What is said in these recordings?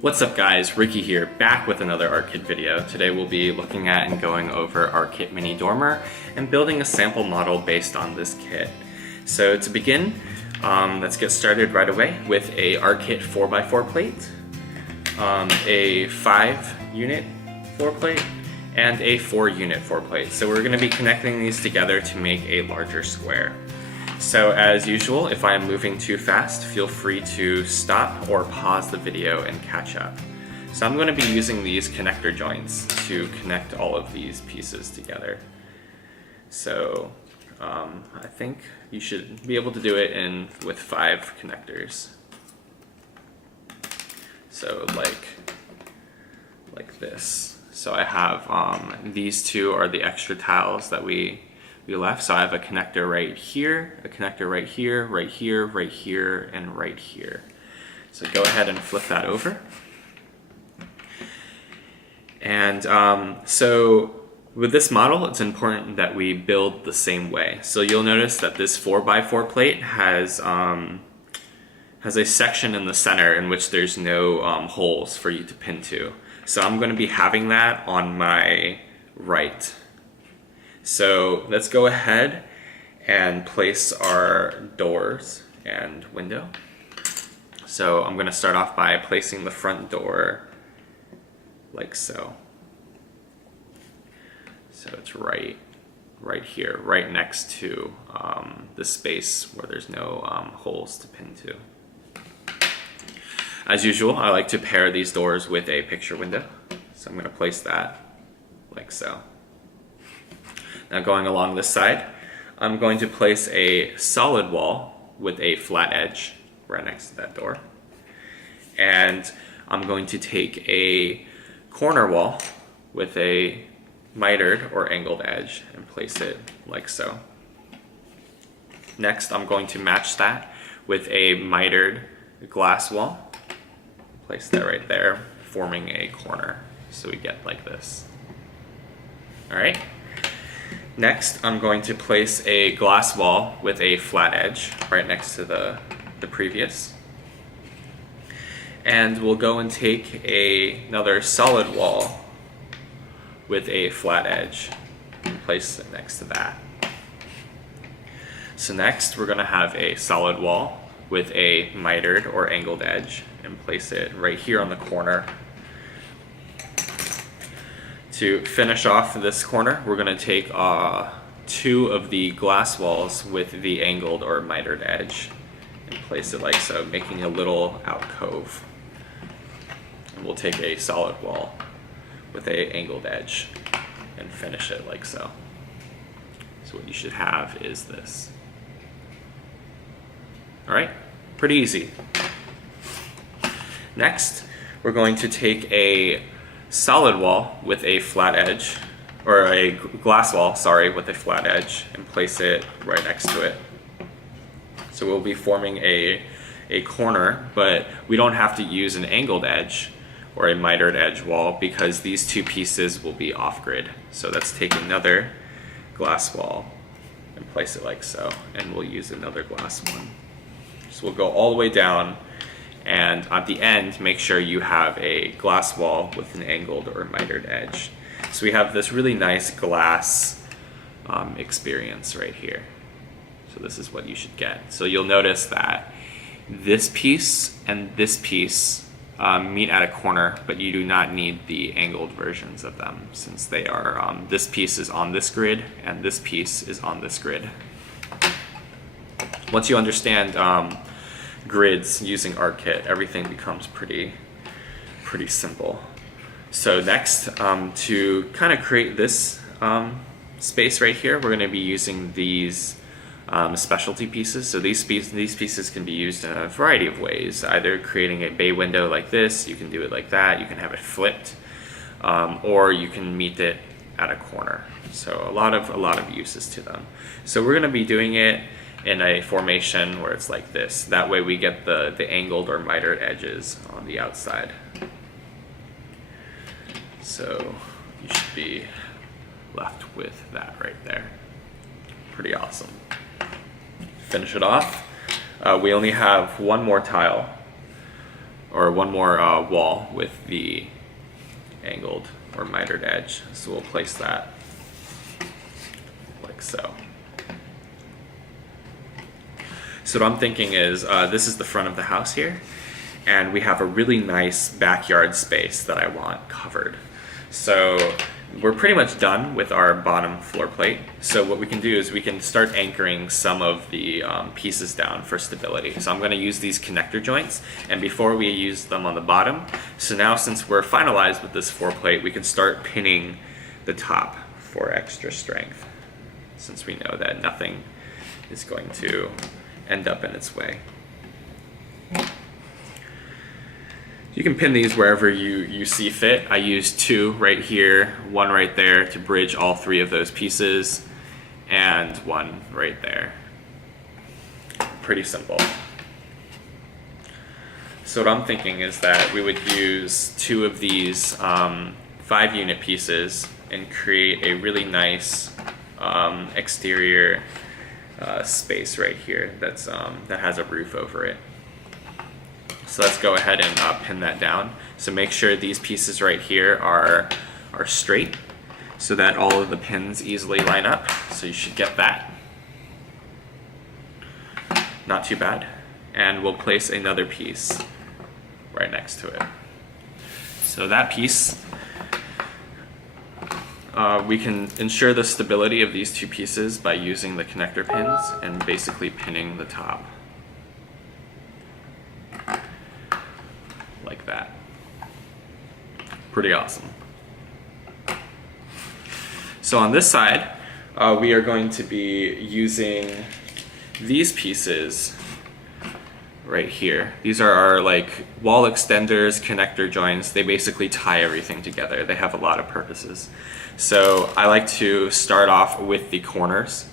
What's up guys, Ricky here, back with another Arckit video. Today we'll be looking at and going over Arckit Mini Dormer and building a sample model based on this kit. So to begin, let's get started right away with a Arckit 4x4 plate, a 5-unit floor plate, and a 4-unit floor plate. So we're going to be connecting these together to make a larger square. So as usual, if I am moving too fast, feel free to stop or pause the video and catch up. So I'm going to be using these connector joints to connect all of these pieces together. So I think you should be able to do it with 5 connectors. So like this. So I have these two are the extra tiles that we left. So I have a connector right here, a connector right here, right here, right here, and right here. So go ahead and flip that over. And so with this model, it's important that we build the same way. So you'll notice that this 4x4 plate has a section in the center in which there's no holes for you to pin to. So I'm going to be having that on my right. So let's go ahead and place our doors and window. So I'm going to start off by placing the front door like so. So it's right here, right next to the space where there's no holes to pin to. As usual, I like to pair these doors with a picture window. So I'm going to place that like so. Now going along this side, I'm going to place a solid wall with a flat edge right next to that door. And I'm going to take a corner wall with a mitered or angled edge and place it like so. Next, I'm going to match that with a mitered glass wall. Place that right there, forming a corner. So we get like this. All right. Next, I'm going to place a glass wall with a flat edge right next to the previous. And we'll go and take another solid wall with a flat edge and place it next to that. So next, we're going to have a solid wall with a mitered or angled edge and place it right here on the corner. To finish off this corner, we're going to take 2 of the glass walls with the angled or mitered edge and place it like so, making a little alcove. And we'll take a solid wall with a angled edge and finish it like so. So what you should have is this. All right, pretty easy. Next, we're going to take a solid wall with a flat edge, or a glass wall, sorry, with a flat edge and place it right next to it. So we'll be forming a corner, but we don't have to use an angled edge or a mitered edge wall because these 2 pieces will be off grid. So let's take another glass wall and place it like so, and we'll use another glass one. So we'll go all the way down, and at the end, make sure you have a glass wall with an angled or mitered edge. So we have this really nice glass experience right here. So this is what you should get. So you'll notice that this piece and this piece meet at a corner, but you do not need the angled versions of them since they are, this piece is on this grid and this piece is on this grid. Once you understand grids using Arckit, everything becomes pretty simple. So next, to kind of create this space right here, we're going to be using these specialty pieces. So these pieces can be used in a variety of ways, either creating a bay window like this, you can do it like that, you can have it flipped, or you can meet it at a corner. So a lot of uses to them. So we're going to be doing it in a formation where it's like this. That way we get the angled or mitered edges on the outside. So you should be left with that right there. Pretty awesome. Finish it off. We only have one more tile or one more wall with the angled or mitered edge. So we'll place that like so. So what I'm thinking is this is the front of the house here, and we have a really nice backyard space that I want covered. So we're pretty much done with our bottom floor plate. So what we can do is we can start anchoring some of the pieces down for stability. So I'm going to use these connector joints, and before we use them on the bottom, so now since we're finalized with this floor plate, we can start pinning the top for extra strength, since we know that nothing is going to end up in its way. You can pin these wherever you see fit. I use 2 right here, 1 right there to bridge all 3 of those pieces, and 1 right there. Pretty simple. So what I'm thinking is that we would use 2 of these 5-unit pieces and create a really nice exterior space right here that has a roof over it. So let's go ahead and pin that down. So make sure these pieces right here are straight so that all of the pins easily line up. So you should get that. Not too bad. And we'll place another piece right next to it. So that piece, we can ensure the stability of these 2 pieces by using the connector pins and basically pinning the top. Like that. Pretty awesome. So on this side, we are going to be using these pieces right here. These are our like wall extenders, connector joints. They basically tie everything together. They have a lot of purposes. So I like to start off with the corners.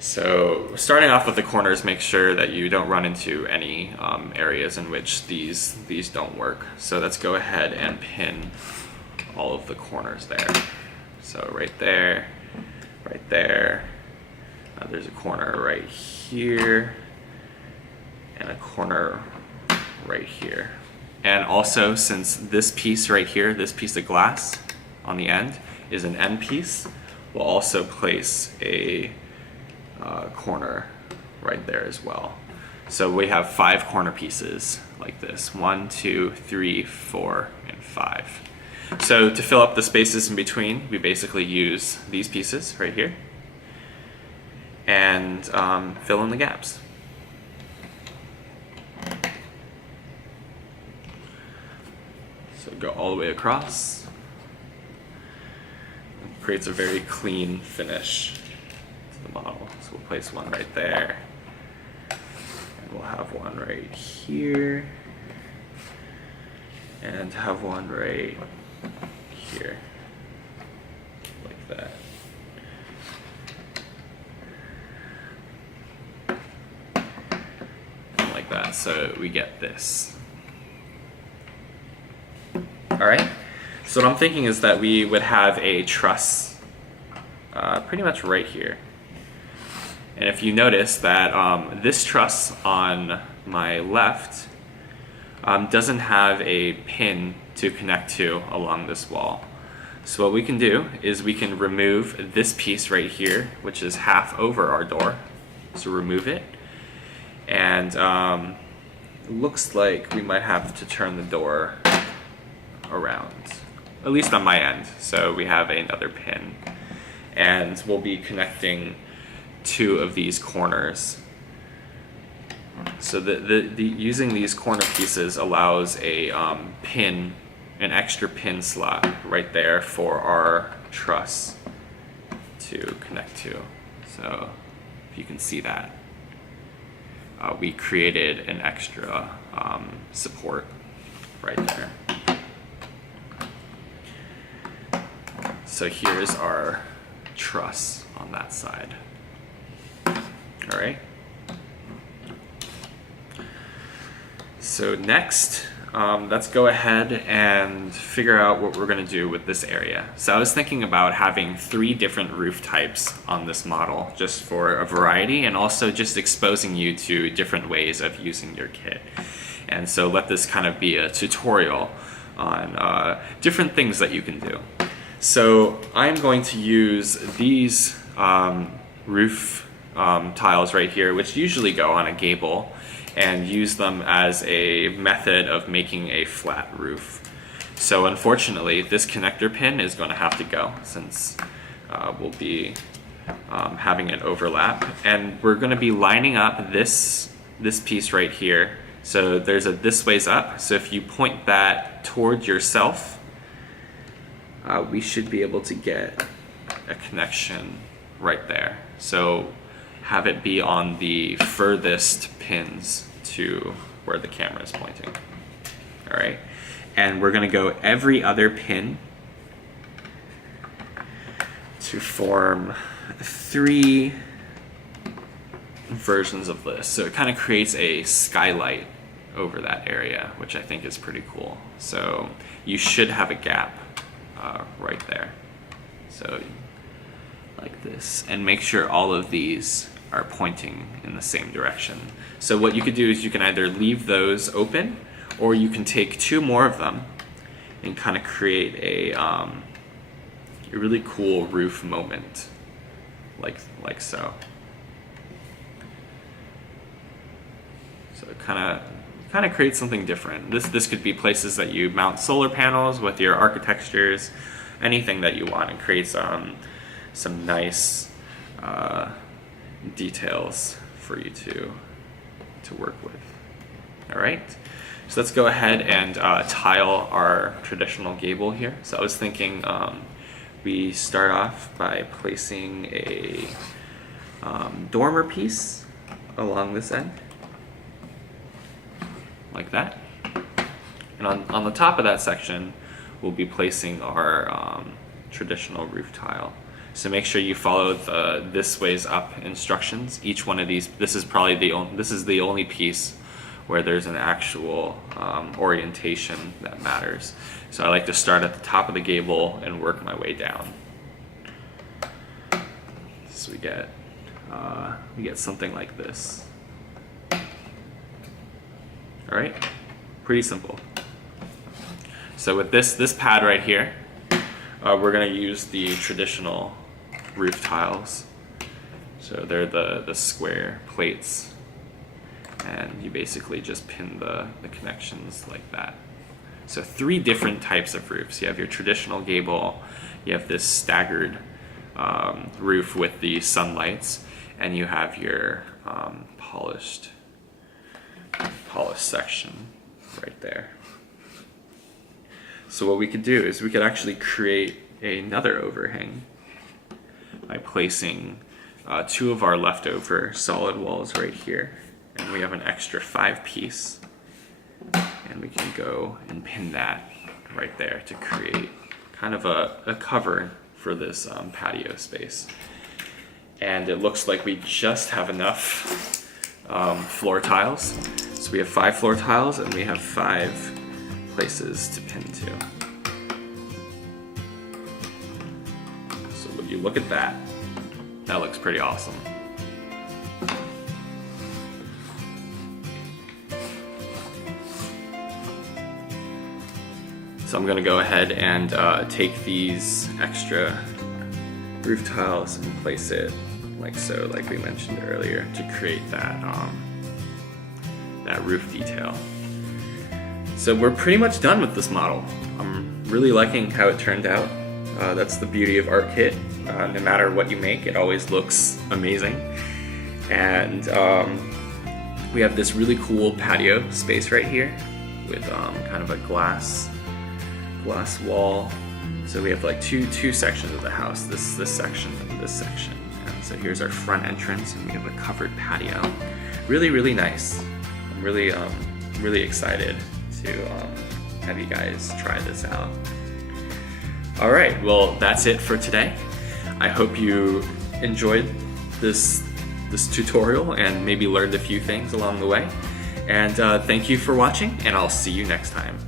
So starting off with the corners, make sure that you don't run into any areas in which these don't work. So let's go ahead and pin all of the corners there. So right there, right there. There's a corner right here, and a corner right here. And also, since this piece right here, this piece of glass on the end is an end piece, we'll also place a corner right there as well. So we have 5 corner pieces like this. 1, 2, 3, 4, and 5. So to fill up the spaces in between, we basically use these pieces right here and fill in the gaps. So go all the way across. It creates a very clean finish to the model. So we'll place 1 right there, and we'll have 1 right here, and have 1 right here, like that. And like that, so we get this. Alright, so what I'm thinking is that we would have a truss pretty much right here. And if you notice that this truss on my left doesn't have a pin to connect to along this wall. So what we can do is we can remove this piece right here, which is half over our door. So remove it. And it looks like we might have to turn the door around, at least on my end. So we have another pin, and we'll be connecting 2 of these corners. So using these corner pieces allows a pin, an extra pin slot right there for our truss to connect to. So if you can see that, we created an extra support right there. So here's our truss on that side. All right. So next, let's go ahead and figure out what we're going to do with this area. So I was thinking about having 3 different roof types on this model, just for a variety, and also just exposing you to different ways of using your kit. And so let this kind of be a tutorial on different things that you can do. So I'm going to use these roof tiles right here, which usually go on a gable, and use them as a method of making a flat roof. So unfortunately, this connector pin is going to have to go, since we'll be having it overlap. And we're going to be lining up this piece right here. So there's a this ways up. So if you point that towards yourself, we should be able to get a connection right there. So have it be on the furthest pins to where the camera is pointing. All right. And we're going to go every other pin to form 3 versions of this. So it kind of creates a skylight over that area, which I think is pretty cool. So you should have a gap right there. So like this, and make sure all of these are pointing in the same direction. So what you could do is you can either leave those open, or you can take 2 more of them and kind of create a really cool roof moment, like so. So it kind of creates something different. This could be places that you mount solar panels with your architectures, anything that you want. It creates some nice details for you to work with. All right. So let's go ahead and tile our traditional gable here. So I was thinking we start off by placing a dormer piece along this end, like that. And on the top of that section, we'll be placing our traditional roof tile. So make sure you follow the this ways up instructions. Each one of these, this is the only piece where there's an actual orientation that matters. So I like to start at the top of the gable and work my way down. So we get something like this. All right, pretty simple. So with this pad right here, we're gonna use the traditional roof tiles. So they're the square plates, and you basically just pin the connections like that. So 3 different types of roofs. You have your traditional gable, you have this staggered roof with the sunlights, and you have your polished section right there. So what we could do is we could actually create another overhang by placing 2 of our leftover solid walls right here, and we have an extra 5 piece, and we can go and pin that right there to create kind of a cover for this patio space. And it looks like we just have enough floor tiles. So we have 5 floor tiles, and we have 5 places to pin to. So when you look at that, that looks pretty awesome. So I'm gonna go ahead and take these extra roof tiles and place it like so, like we mentioned earlier, to create that roof detail. So we're pretty much done with this model. I'm really liking how it turned out. That's the beauty of Arckit. No matter what you make, it always looks amazing. And we have this really cool patio space right here with kind of a glass wall. So we have like two sections of the house, this section and this section. And so here's our front entrance, and we have a covered patio. Really, really nice. I'm really excited to have you guys try this out. All right, well, that's it for today. I hope you enjoyed this tutorial and maybe learned a few things along the way. And thank you for watching, and I'll see you next time.